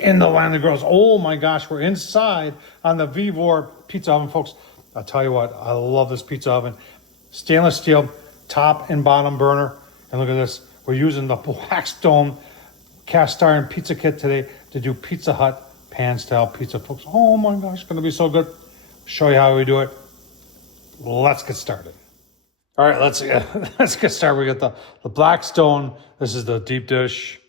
in the land of girls. Oh my gosh, we're inside on the VEVOR pizza oven, folks. I'll tell you what, I love this pizza oven. Stainless steel, top and bottom burner. And look at this, we're using the Blackstone cast iron pizza kit today to do Pizza Hut pan style pizza, folks. Oh my gosh, it's gonna be so good. Show you how we do it. Let's get started. All right, let's get started. We got the Blackstone. This is the deep dish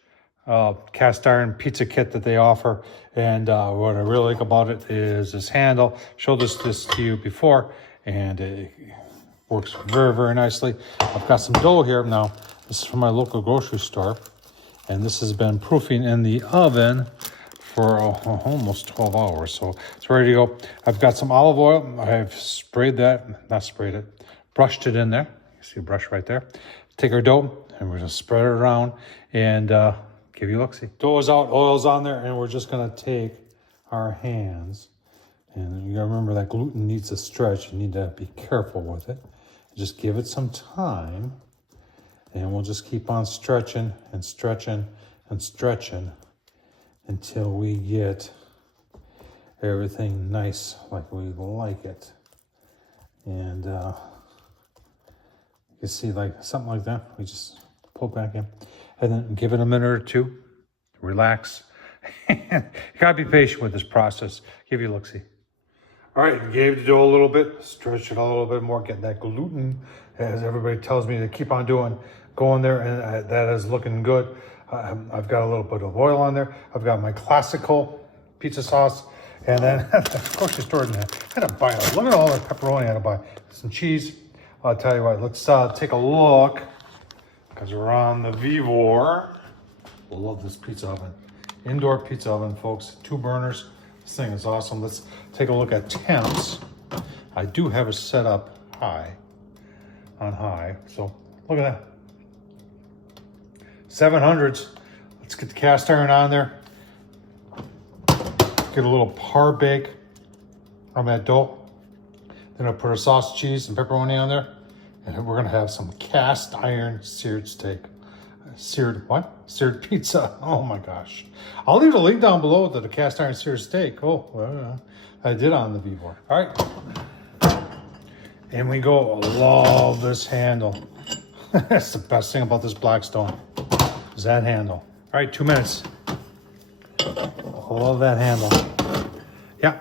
cast iron pizza kit that they offer. And what I really like about it is this handle. Showed this to you before, and it works very, very nicely. I've got some dough here now. This is from my local grocery store, and this has been proofing in the oven for almost 12 hours. So it's ready to go. I've got some olive oil. I've brushed it in there. You see a brush right there. Take our dough and we're gonna spread it around and give you a look-see. Dough is out, oil's on there, and we're just gonna take our hands, and you gotta remember that gluten needs to stretch. You need to be careful with it. Just give it some time, and we'll just keep on stretching and stretching and stretching until we get everything nice like we like it. And you can see like something like that. We just pull back in and then give it a minute or two, relax. You gotta be patient with this process. Give you a look-see. All right, gave the dough a little bit, stretch it a little bit more, get that gluten, as everybody tells me to keep on doing, going there, and that is looking good. I've got a little bit of oil on there. I've got my classical pizza sauce, and then of course you stored in there. I had to buy it. Look at all the pepperoni I had to buy. Some cheese. I'll tell you what, let's take a look, because we're on the VEVOR. I love this pizza oven. Indoor pizza oven, folks. 2 burners. This thing is awesome. Let's take a look at temps. I do have it set up on high. So look at that. 700s. Let's get the cast iron on there. Get a little par bake on that dough. Then I'll put a sausage, cheese, and pepperoni on there. And then we're gonna have some cast iron seared steak. Seared pizza. Oh my gosh. I'll leave a link down below to the cast iron seared steak. Oh, well, I did on the VEVOR. All right. And we go, love this handle. That's the best thing about this Blackstone, is that handle. All right, 2 minutes. I love that handle. Yeah.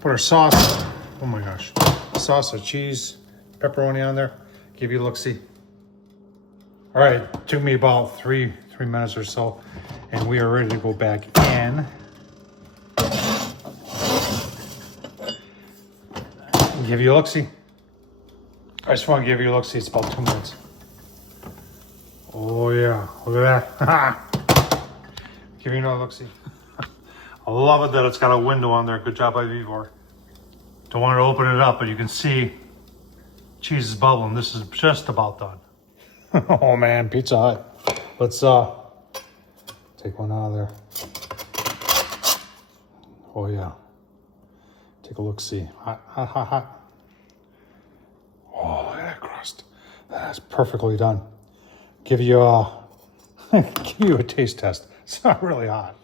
Put our sauce, oh my gosh. Sauce, cheese, pepperoni on there. Give you a look-see. All right, it took me about three minutes or so, and we are ready to go back in. Give you a look-see. I just want to give you a look-see. It's about 2 minutes. Oh yeah, look at that. Give you another look-see. I love it that it's got a window on there. Good job by VEVOR. Don't want to open it up, but you can see cheese is bubbling. This is just about done. Oh man, Pizza Hut. Let's take one out of there. Oh yeah. Take a look-see. Hot, hot, hot, hot. Oh, look at that crust. That's perfectly done. Give you a taste test. It's not really hot.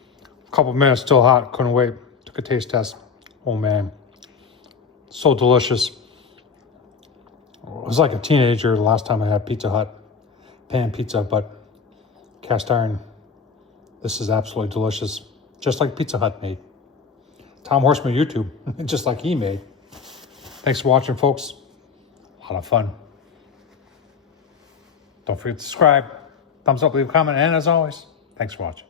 A couple minutes, still hot. Couldn't wait. Took a taste test. Oh man, so delicious. It was like a teenager the last time I had Pizza Hut pan pizza, but cast iron. This is absolutely delicious, just like Pizza Hut made. Tom Horsman YouTube, just like he made. Thanks for watching, folks. A lot of fun. Don't forget to subscribe, thumbs up, leave a comment, and as always, thanks for watching.